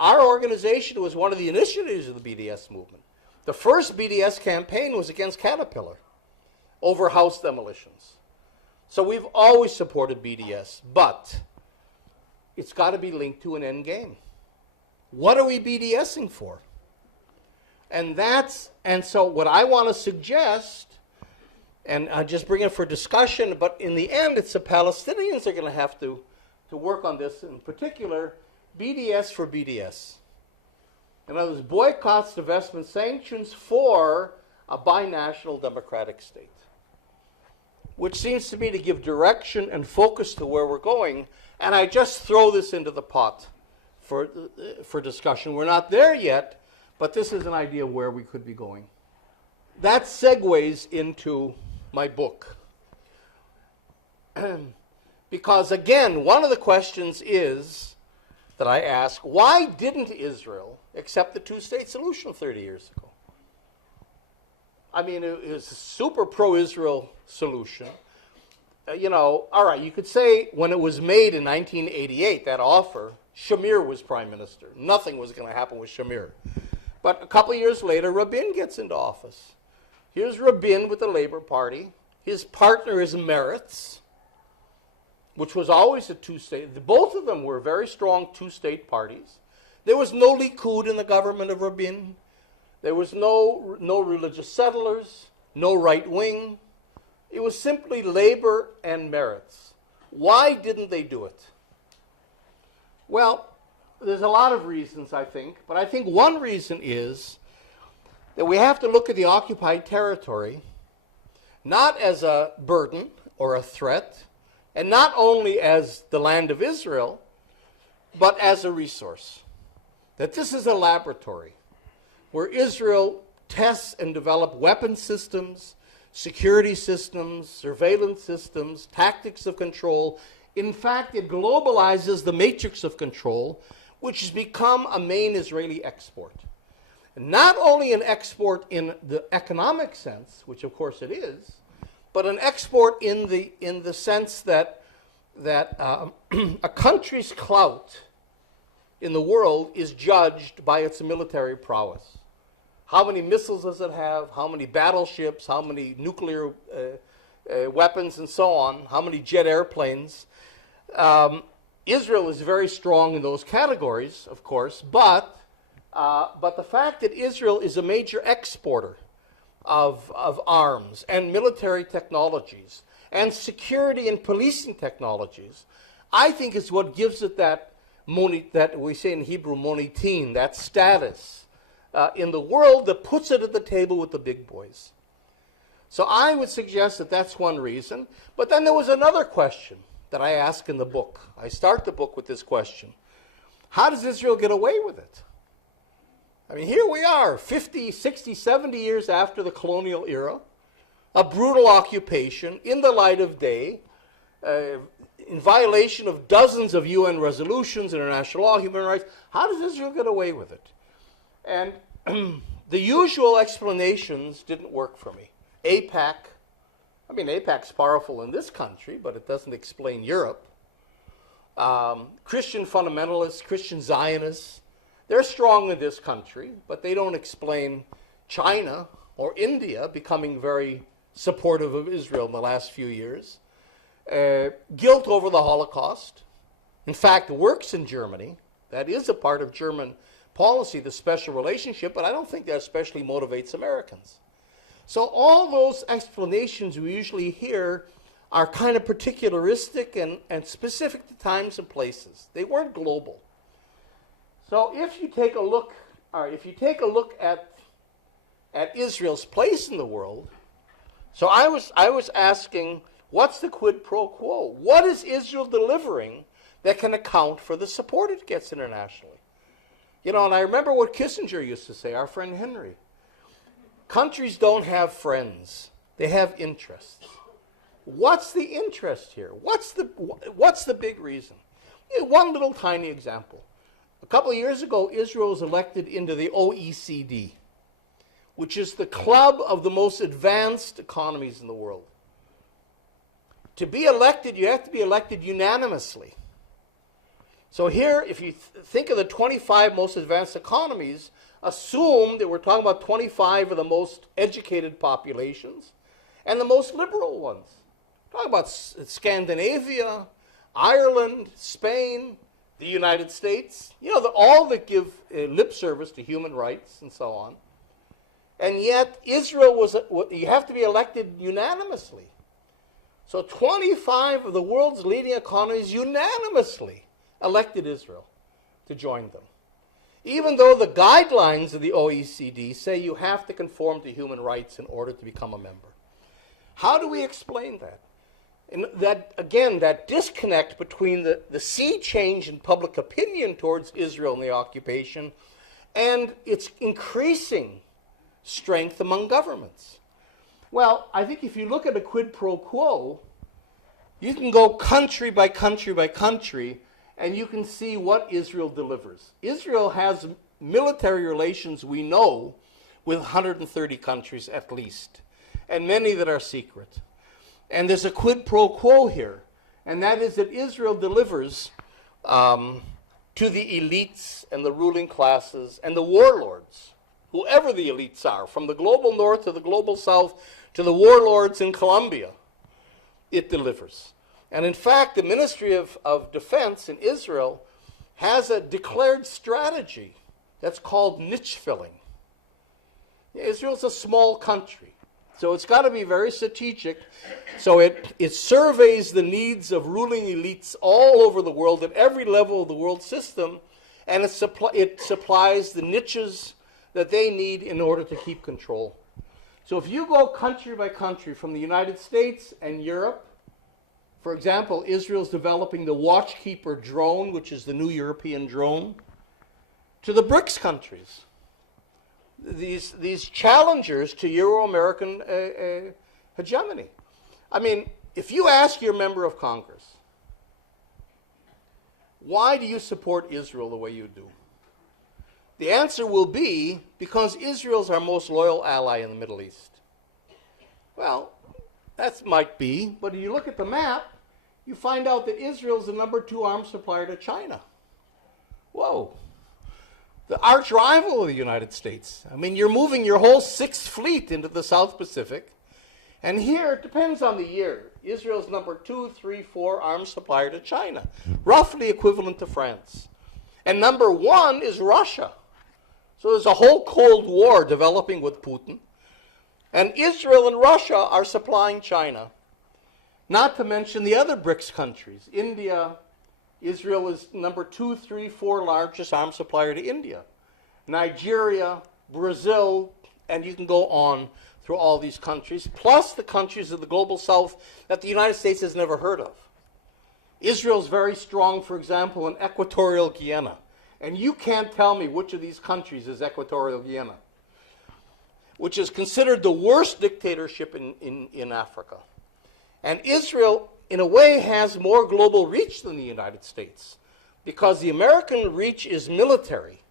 Our organization was one of the initiators of the BDS movement. The first BDS campaign was against Caterpillar over house demolitions. So we've always supported BDS, but it's got to be linked to an end game. What are we BDSing for? And so what I want to suggest, and I just bring it for discussion, but in the end, it's the Palestinians are going to have to work on this, in particular, BDS for BDS. In other words, boycotts, divestment, sanctions for a binational democratic state, which seems to me to give direction and focus to where we're going. And I just throw this into the pot for discussion. We're not there yet, but this is an idea of where we could be going. That segues into my book. Because again, one of the questions is that I ask, why didn't Israel accept the two-state solution 30 years ago? I mean, it was a super pro-Israel solution. All right, you could say when it was made in 1988, that offer, Shamir was prime minister. Nothing was going to happen with Shamir. But a couple of years later, Rabin gets into office. Here's Rabin with the Labor Party. His partner is Meretz, which was always a two-state. Both of them were very strong two-state parties. There was no Likud in the government of Rabin. There was no religious settlers, no right wing. It was simply Labor and Meretz. Why didn't they do it? Well, there's a lot of reasons, I think, but I think one reason is that we have to look at the occupied territory not as a burden or a threat, and not only as the land of Israel, but as a resource. That this is a laboratory where Israel tests and develops weapon systems, security systems, surveillance systems, tactics of control. In fact, it globalizes the matrix of control, which has become a main Israeli export. Not only an export in the economic sense, which of course it is, but an export in the sense that a country's clout in the world is judged by its military prowess. How many missiles does it have? How many battleships? How many nuclear weapons and so on? How many jet airplanes? Israel is very strong in those categories, of course, but the fact that Israel is a major exporter of arms and military technologies and security and policing technologies, I think is what gives it that we say in Hebrew, monitin, that status in the world that puts it at the table with the big boys. So I would suggest that that's one reason. But then there was another question that I ask in the book. I start the book with this question. How does Israel get away with it? I mean, here we are, 50, 60, 70 years after the colonial era, a brutal occupation in the light of day, in violation of dozens of UN resolutions, international law, human rights. How does Israel get away with it? And the usual explanations didn't work for me. AIPAC's powerful in this country, but it doesn't explain Europe. Christian fundamentalists, Christian Zionists, they're strong in this country, but they don't explain China or India becoming very supportive of Israel in the last few years. Guilt over the Holocaust, in fact, works in Germany. That is a part of German policy, the special relationship, but I don't think that especially motivates Americans. So all those explanations we usually hear are kind of particularistic and specific to times and places. They weren't global. So if you take a look, at Israel's place in the world, so I was asking, what's the quid pro quo? What is Israel delivering that can account for the support it gets internationally? And I remember what Kissinger used to say, our friend Henry. Countries don't have friends. They have interests. What's the interest here? What's the big reason? One little tiny example. A couple of years ago, Israel was elected into the OECD, which is the club of the most advanced economies in the world. To be elected, you have to be elected unanimously. So here, if you think of the 25 most advanced economies, assume that we're talking about 25 of the most educated populations and the most liberal ones. Talk about Scandinavia, Ireland, Spain, the United States, all that give lip service to human rights and so on. And yet Israel you have to be elected unanimously. So 25 of the world's leading economies unanimously elected Israel to join them. Even though the guidelines of the OECD say you have to conform to human rights in order to become a member. How do we explain that? And that, again, that disconnect between the sea change in public opinion towards Israel and the occupation and its increasing strength among governments. Well, I think if you look at a quid pro quo, you can go country by country by country, and you can see what Israel delivers. Israel has military relations, we know, with 130 countries at least, and many that are secret. And there's a quid pro quo here, and that is that Israel delivers to the elites and the ruling classes and the warlords, whoever the elites are, from the global north to the global south to the warlords in Colombia, it delivers. And in fact, the Ministry of Defense in Israel has a declared strategy that's called niche filling. Israel's a small country, so it's got to be very strategic. So it surveys the needs of ruling elites all over the world at every level of the world system, and it supplies the niches that they need in order to keep control. So if you go country by country from the United States and Europe, for example, Israel's developing the Watchkeeper drone, which is the new European drone, to the BRICS countries. These challengers to Euro-American hegemony. I mean, if you ask your member of Congress, why do you support Israel the way you do? The answer will be, because Israel's our most loyal ally in the Middle East. Well, that might be, but if you look at the map, you find out that Israel's the number 2 arms supplier to China. Whoa. The arch rival of the United States. I mean, you're moving your whole 6th fleet into the South Pacific. And here, it depends on the year. Israel's number 2, 3, 4 arms supplier to China. Roughly equivalent to France. And number 1 is Russia. So there's a whole Cold War developing with Putin. And Israel and Russia are supplying China. Not to mention the other BRICS countries. India, Israel is number 2, 3, 4 largest arms supplier to India. Nigeria, Brazil, and you can go on through all these countries, plus the countries of the global south that the United States has never heard of. Israel's very strong, for example, in Equatorial Guinea. And you can't tell me which of these countries is Equatorial Guinea, which is considered the worst dictatorship in Africa. And Israel, in a way, has more global reach than the United States, because the American reach is military.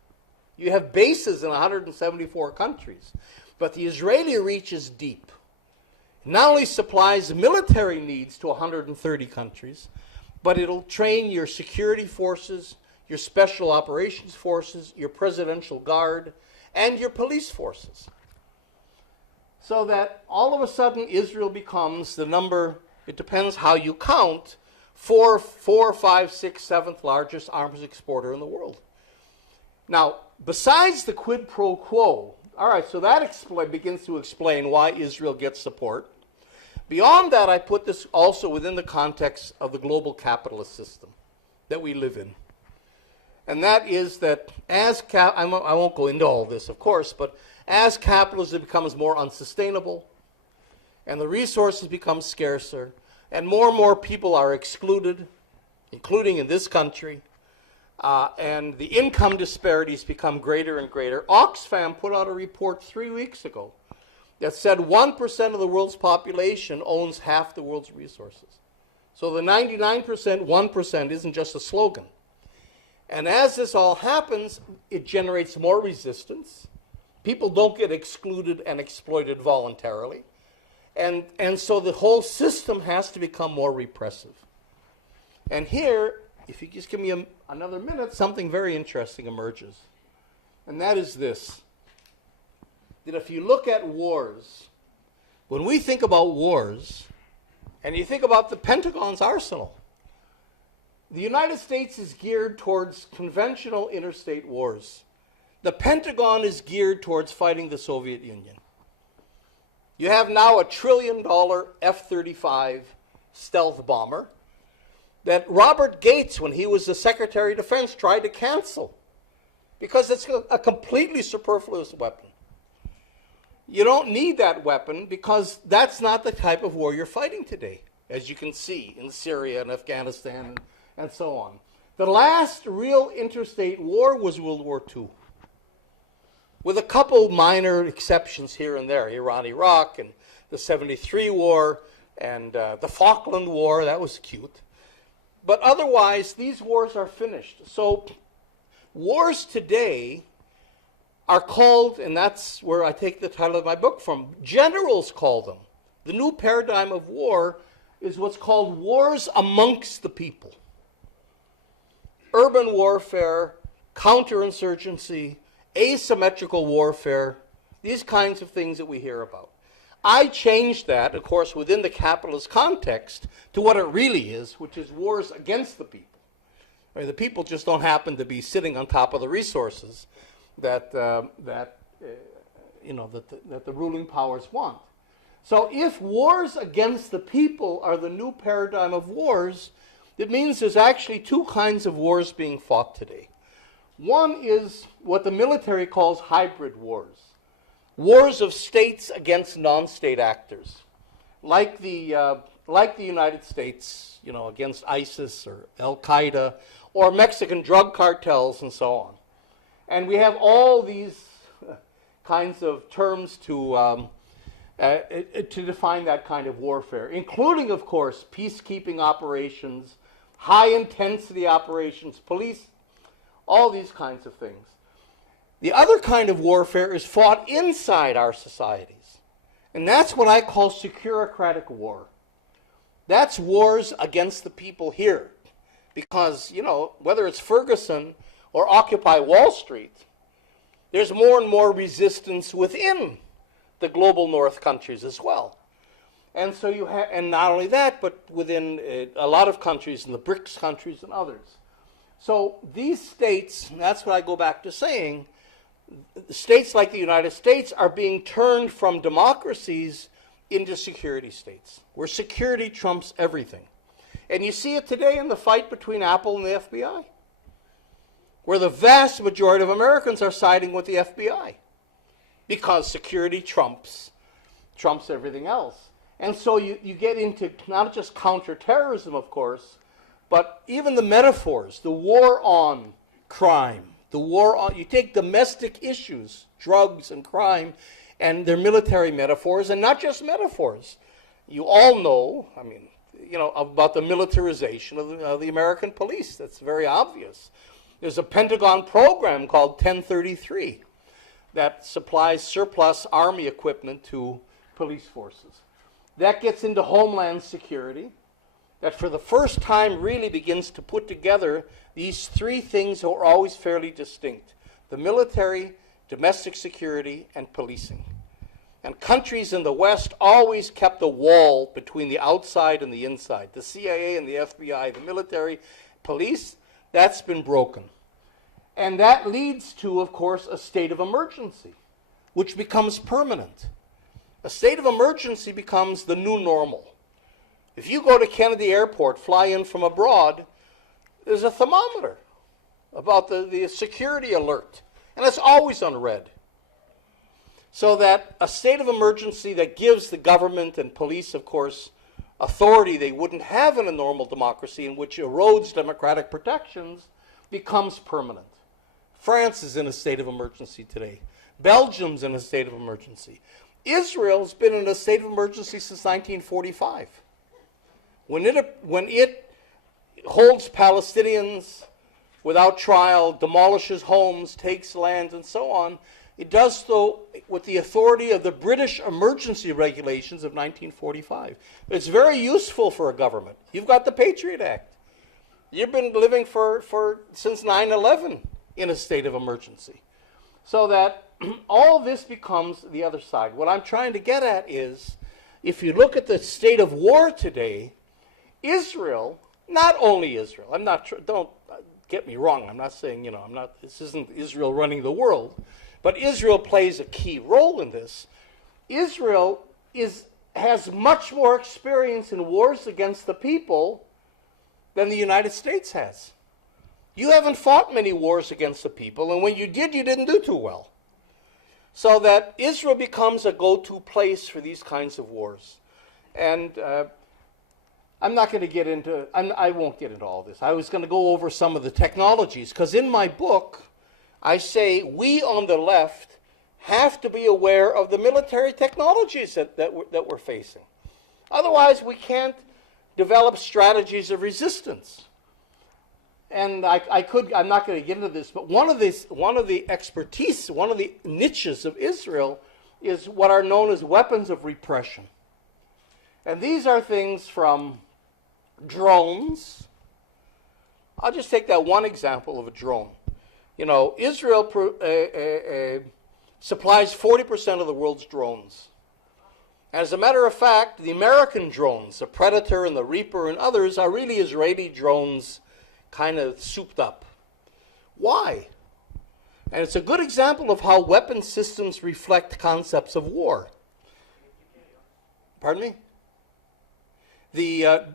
You have bases in 174 countries, but the Israeli reach is deep. It not only supplies military needs to 130 countries, but it'll train your security forces, your special operations forces, your presidential guard, and your police forces. So that all of a sudden Israel becomes the number, it depends how you count, 4, 5, 6, 7th largest arms exporter in the world. Now, besides the quid pro quo, all right, so that begins to explain why Israel gets support. Beyond that, I put this also within the context of the global capitalist system that we live in. And that is that I won't go into all this, of course, but as capitalism becomes more unsustainable and the resources become scarcer and more people are excluded, including in this country, and the income disparities become greater and greater. Oxfam put out a report 3 weeks ago that said 1% of the world's population owns half the world's resources. So the 99%, 1% isn't just a slogan. And as this all happens, it generates more resistance. People don't get excluded and exploited voluntarily. And so the whole system has to become more repressive. And here, if you just give me another minute, something very interesting emerges. And that is this, that if you look at wars, when we think about wars, and you think about the Pentagon's arsenal, the United States is geared towards conventional interstate wars. The Pentagon is geared towards fighting the Soviet Union. You have now a $1 trillion F-35 stealth bomber that Robert Gates, when he was the Secretary of Defense, tried to cancel because it's a completely superfluous weapon. You don't need that weapon because that's not the type of war you're fighting today, as you can see in Syria and Afghanistan and so on. The last real interstate war was World War II, with a couple minor exceptions here and there, Iran-Iraq and the 73 war and the Falkland War. That was cute. But otherwise, these wars are finished. So wars today are called, and that's where I take the title of my book from, generals call them. The new paradigm of war is what's called wars amongst the people. Urban warfare, counterinsurgency, asymmetrical warfare, these kinds of things that we hear about. I changed that, of course, within the capitalist context to what it really is, which is wars against the people. I mean, the people just don't happen to be sitting on top of the resources that the ruling powers want. So if wars against the people are the new paradigm of wars, it means there's actually two kinds of wars being fought today. One is what the military calls hybrid wars. Wars of states against non-state actors, like the United States, against ISIS or Al-Qaeda, or Mexican drug cartels and so on. And we have all these kinds of terms to define that kind of warfare, including, of course, peacekeeping operations, high-intensity operations, police, all these kinds of things. The other kind of warfare is fought inside our societies. And that's what I call securocratic war. That's wars against the people here. Because, whether it's Ferguson or Occupy Wall Street, there's more and more resistance within the global north countries as well. And so you have, and not only that, but within a lot of countries, in the BRICS countries and others. So these states, and that's what I go back to saying, states like the United States are being turned from democracies into security states, where security trumps everything. And you see it today in the fight between Apple and the FBI, where the vast majority of Americans are siding with the FBI, because security trumps everything else. And so you get into not just counterterrorism, of course, but even the metaphors, the war on crime, you take domestic issues, drugs and crime, and their military metaphors, and not just metaphors. You all know, about the militarization of the American police. That's very obvious. There's a Pentagon program called 1033 that supplies surplus Army equipment to police forces. That gets into Homeland Security, that for the first time really begins to put together these three things that are always fairly distinct: the military, domestic security, and policing. And countries in the West always kept a wall between the outside and the inside. The CIA and the FBI, the military, police, that's been broken. And that leads to, of course, a state of emergency, which becomes permanent. A state of emergency becomes the new normal. If you go to Kennedy Airport, fly in from abroad, there's a thermometer about the security alert, and it's always on red. So that a state of emergency that gives the government and police, of course, authority they wouldn't have in a normal democracy, and which erodes democratic protections, becomes permanent. France is in a state of emergency today. Belgium's in a state of emergency. Israel's been in a state of emergency since 1945. When it holds Palestinians without trial, demolishes homes, takes land, and so on, it does so with the authority of the British emergency regulations of 1945. It's very useful for a government. You've got the Patriot Act. You've been living since 9/11 in a state of emergency. So that all this becomes the other side. What I'm trying to get at is, if you look at the state of war today, Israel, not only Israel, don't get me wrong, I'm not saying, this isn't Israel running the world, but Israel plays a key role in this. Israel has much more experience in wars against the people than the United States has. You haven't fought many wars against the people, and when you did, you didn't do too well. So that Israel becomes a go-to place for these kinds of wars. And I'm not going to get into, I won't get into all this. I was going to go over some of the technologies, because in my book, I say we on the left have to be aware of the military technologies that we're facing. Otherwise, we can't develop strategies of resistance. And I'm not going to get into this, but one of the expertise, one of the niches of Israel is what are known as weapons of repression. And these are things from drones. I'll just take that one example of a drone. Israel supplies 40% of the world's drones. As a matter of fact, the American drones, the Predator and the Reaper and others, are really Israeli drones kind of souped up. Why? And it's a good example of how weapon systems reflect concepts of war. Pardon me? The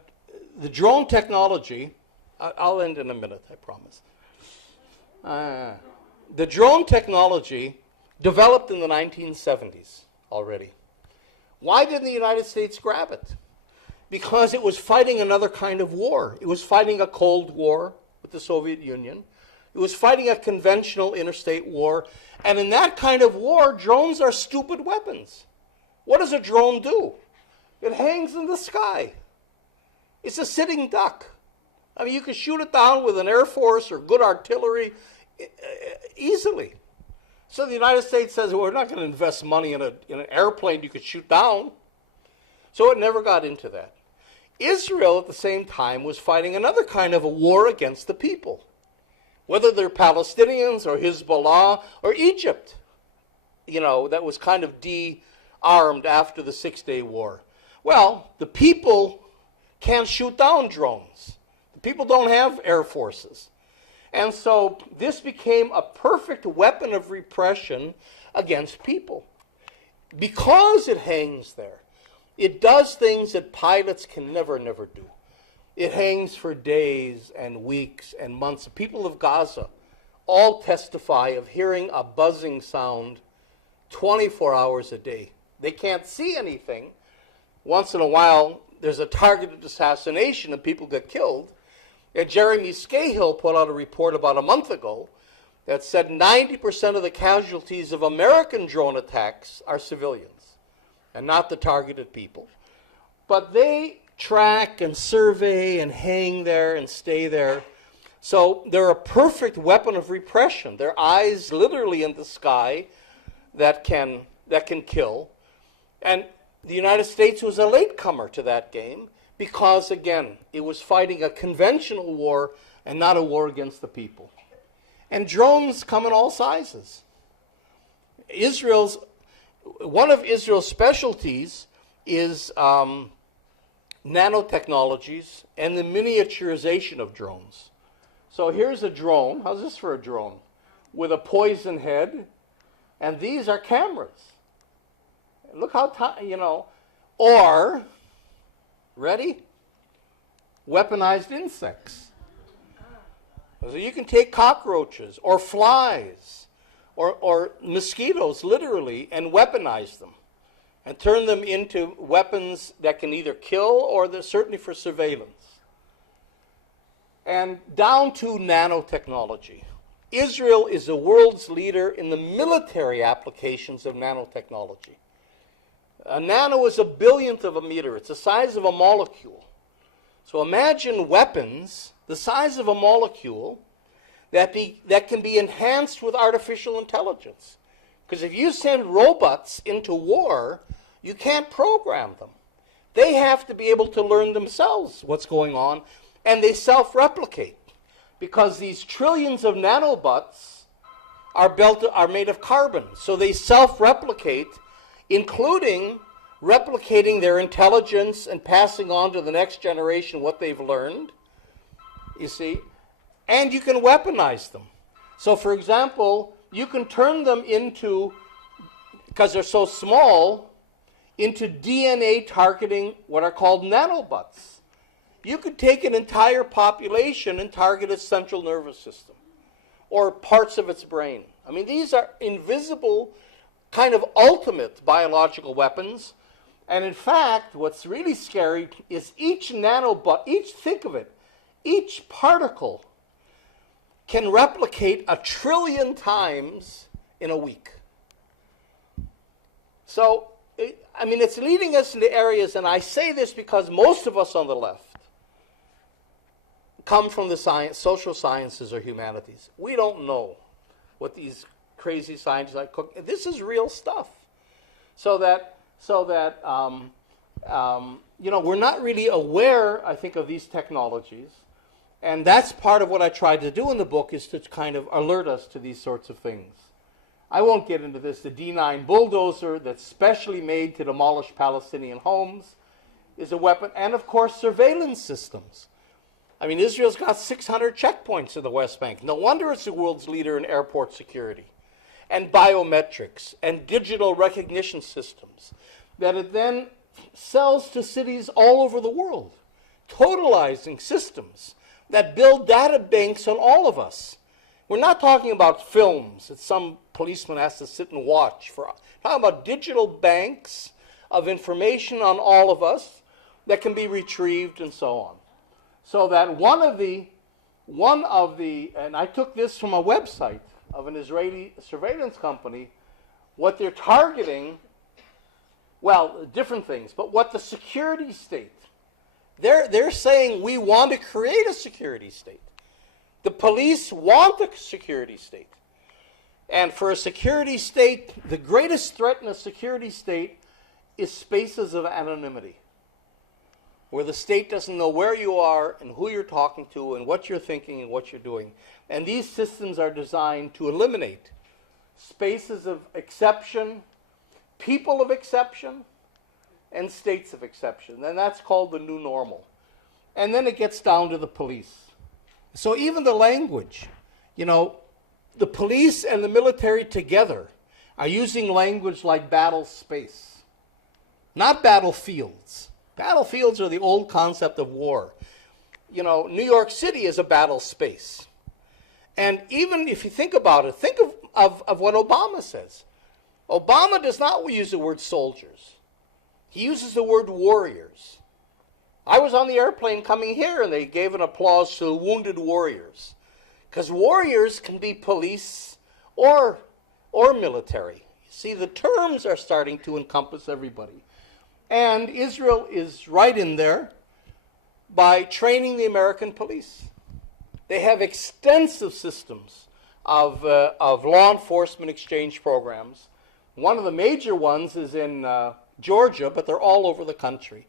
drone technology, I'll end in a minute, I promise. The drone technology developed in the 1970s already. Why didn't the United States grab it? Because it was fighting another kind of war. It was fighting a Cold War with the Soviet Union. It was fighting a conventional interstate war. And in that kind of war, drones are stupid weapons. What does a drone do? It hangs in the sky. It's a sitting duck. I mean, you can shoot it down with an Air Force or good artillery easily. So the United States says, well, we're not going to invest money in an airplane you could shoot down. So it never got into that. Israel, at the same time, was fighting another kind of a war against the people, whether they're Palestinians or Hezbollah or Egypt, that was kind of de-armed after the Six-Day War. Well, the people can't shoot down drones. The people don't have air forces. And so this became a perfect weapon of repression against people. Because it hangs there, it does things that pilots can never do. It hangs for days and weeks and months. The people of Gaza all testify of hearing a buzzing sound 24 hours a day. They can't see anything. Once in a while, there's a targeted assassination and people get killed. And Jeremy Scahill put out a report about a month ago that said 90% of the casualties of American drone attacks are civilians and not the targeted people. But they track and survey and hang there and stay there. So they're a perfect weapon of repression. They're eyes literally in the sky that can kill. And the United States was a latecomer to that game because, again, it was fighting a conventional war and not a war against the people. And drones come in all sizes. One of Israel's specialties is nanotechnologies and the miniaturization of drones. So here's a drone. How's this for a drone? With a poison head. And these are cameras. Look how tiny, Or, ready? Weaponized insects. So you can take cockroaches or flies or mosquitoes, literally, and weaponize them and turn them into weapons that can either kill or they're certainly for surveillance. And down to nanotechnology. Israel is the world's leader in the military applications of nanotechnology. A nano is a billionth of a meter. It's the size of a molecule. So imagine weapons the size of a molecule that can be enhanced with artificial intelligence. Because if you send robots into war, you can't program them. They have to be able to learn themselves what's going on And they self-replicate because these trillions of nanobots are made of carbon. So they self-replicate, including replicating their intelligence and passing on to the next generation what they've learned, you see. And you can weaponize them. So for example, you can turn them into, because they're so small, into DNA targeting what are called nanobots. You could take an entire population and target its central nervous system or parts of its brain. I mean, these are invisible, kind of ultimate biological weapons. And in fact, what's really scary is each nanobot, think of it, each particle can replicate 1 trillion times in a week. So, I mean, it's leading us into areas, and I say this because most of us on the left come from the social sciences or humanities. We don't know what these crazy scientists like cook. This is real stuff. So that you know, we're not really aware, I think, of these technologies. And that's part of what I tried to do in the book, is to kind of alert us to these sorts of things. I won't get into this. The D9 bulldozer that's specially made to demolish Palestinian homes is a weapon. And of course, surveillance systems. I mean, Israel's got 600 checkpoints in the West Bank. No wonder it's the world's leader in airport security. And biometrics and digital recognition systems that it then sells to cities all over the world. Totalizing systems that build data banks on all of us. We're not talking about films that some policeman has to sit and watch. We're talking about digital banks of information on all of us that can be retrieved and so on. So that one of the, and I took this from a website of an Israeli surveillance company, what they're targeting, well, different things, but what the security state, they're saying we want to create a security state. The police want a security state. And for a security state, the greatest threat in a security state is spaces of anonymity, where the state doesn't know where you are and who you're talking to and what you're thinking and what you're doing. And these systems are designed to eliminate spaces of exception, people of exception, and states of exception. And that's called the new normal. And then it gets down to the police. So even the language, you know, the police and the military together are using language like battle space, not battlefields. Battlefields are the old concept of war. You know, New York City is a battle space. And even if you think about it, think of what Obama says. Obama does not use the word soldiers. He uses the word warriors. I was on the airplane coming here and they gave an applause to the wounded warriors. Because warriors can be police or military. You see, the terms are starting to encompass everybody. And Israel is right in there by training the American police. They have extensive systems of law enforcement exchange programs. One of the major ones is in Georgia, but they're all over the country.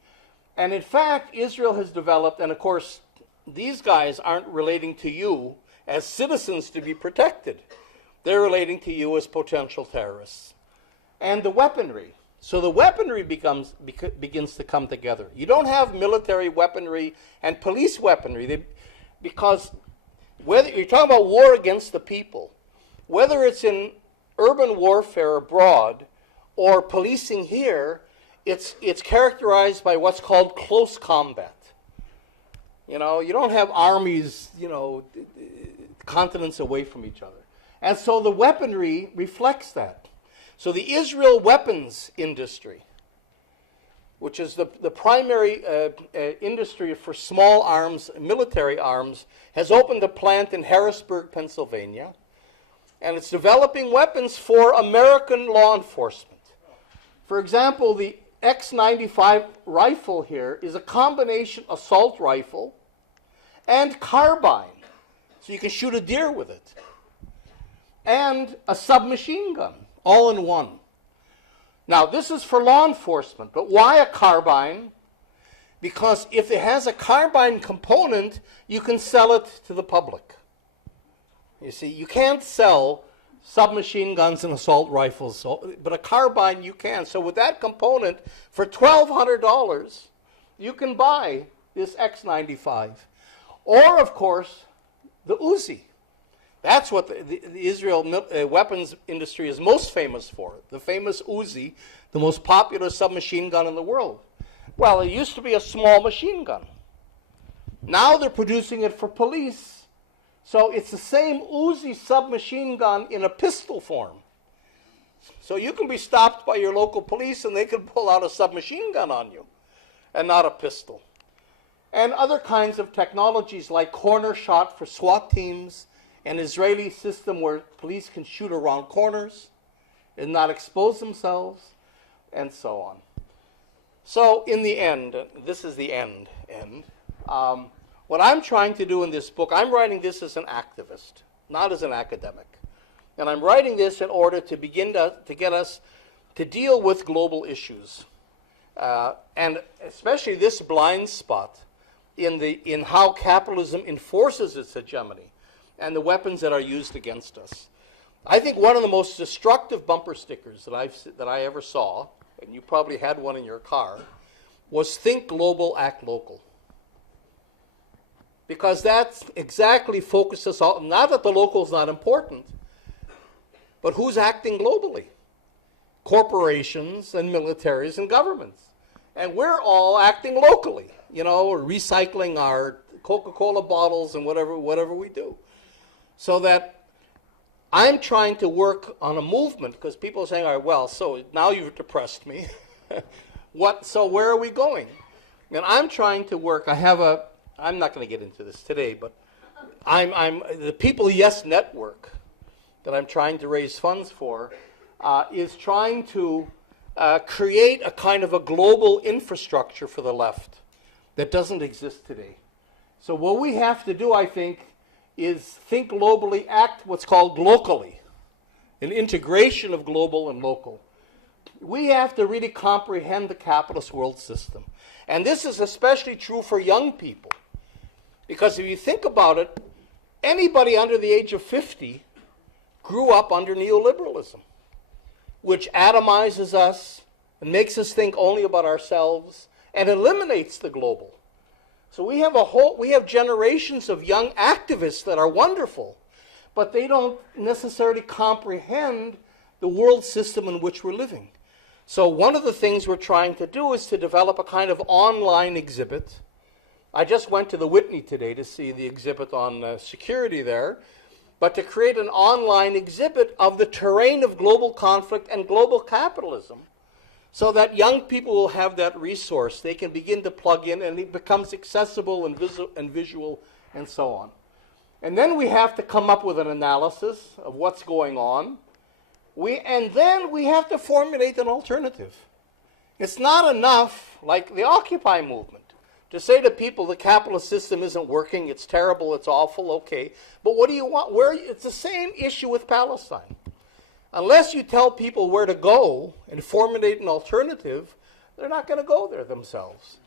And in fact, Israel has developed, and of course, these guys aren't relating to you as citizens to be protected. They're relating to you as potential terrorists. And the weaponry. So the weaponry begins to come together. You don't have military weaponry and police weaponry because whether you're talking about war against the people, whether it's in urban warfare abroad or policing here, it's characterized by what's called close combat. You know, you don't have armies, you know, continents away from each other. And so the weaponry reflects that. So the Israel weapons industry, which is the primary industry for small arms, military arms, has opened a plant in Harrisburg, Pennsylvania, and it's developing weapons for American law enforcement. For example, the X95 rifle here is a combination assault rifle and carbine, so you can shoot a deer with it, and a submachine gun, all in one. Now, this is for law enforcement, but why a carbine? Because if it has a carbine component, you can sell it to the public. You see, you can't sell submachine guns and assault rifles, but a carbine you can. So with that component, for $1,200, you can buy this X95. Or, of course, the Uzi. That's what the Israel weapons industry is most famous for. The famous Uzi, the most popular submachine gun in the world. Well, it used to be a small machine gun. Now they're producing it for police. So it's the same Uzi submachine gun in a pistol form. So you can be stopped by your local police and they can pull out a submachine gun on you and not a pistol. And other kinds of technologies like corner shot for SWAT teams, an Israeli system where police can shoot around corners and not expose themselves, and so on. So in the end, this is the end. What I'm trying to do in this book, I'm writing this as an activist, not as an academic. And I'm writing this in order to begin to get us to deal with global issues. And especially this blind spot in how capitalism enforces its hegemony and the weapons that are used against us. I think one of the most destructive bumper stickers that I ever saw, and you probably had one in your car, was think global, act local. Because that exactly focuses on, not that the local is not important, but who's acting globally? Corporations and militaries and governments. And we're all acting locally, you know, recycling our Coca-Cola bottles and whatever we do. So that I'm trying to work on a movement, because people are saying, all right, well, so now you've depressed me. So where are we going? And I'm trying to work, I'm not going to get into this today, but I'm the People Yes Network that I'm trying to raise funds for is trying to create a kind of a global infrastructure for the left that doesn't exist today. So what we have to do, I think, is think globally, act what's called locally, an integration of global and local. We have to really comprehend the capitalist world system. And this is especially true for young people. Because if you think about it, anybody under the age of 50 grew up under neoliberalism, which atomizes us and makes us think only about ourselves and eliminates the global. So we have generations of young activists that are wonderful, but they don't necessarily comprehend the world system in which we're living. So one of the things we're trying to do is to develop a kind of online exhibit. I just went to the Whitney today to see the exhibit on security there, but to create an online exhibit of the terrain of global conflict and global capitalism, so that young people will have that resource. They can begin to plug in and it becomes accessible and visual and so on. And then we have to come up with an analysis of what's going on. And then we have to formulate an alternative. It's not enough, like the Occupy movement, to say to people the capitalist system isn't working, it's terrible, it's awful, okay. But what do you want? It's the same issue with Palestine. Unless you tell people where to go and formulate an alternative, they're not going to go there themselves.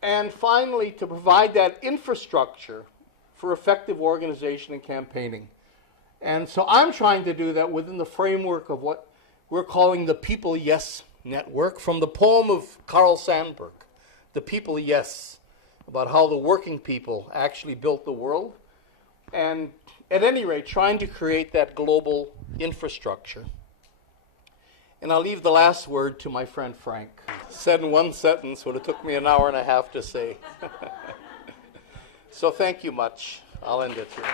And finally, to provide that infrastructure for effective organization and campaigning. And so I'm trying to do that within the framework of what we're calling the People Yes Network, from the poem of Carl Sandburg, The People Yes, about how the working people actually built the world. And at any rate, trying to create that global infrastructure. And I'll leave the last word to my friend Frank. Said in one sentence what it took me an hour and a half to say. So thank you much. I'll end it here.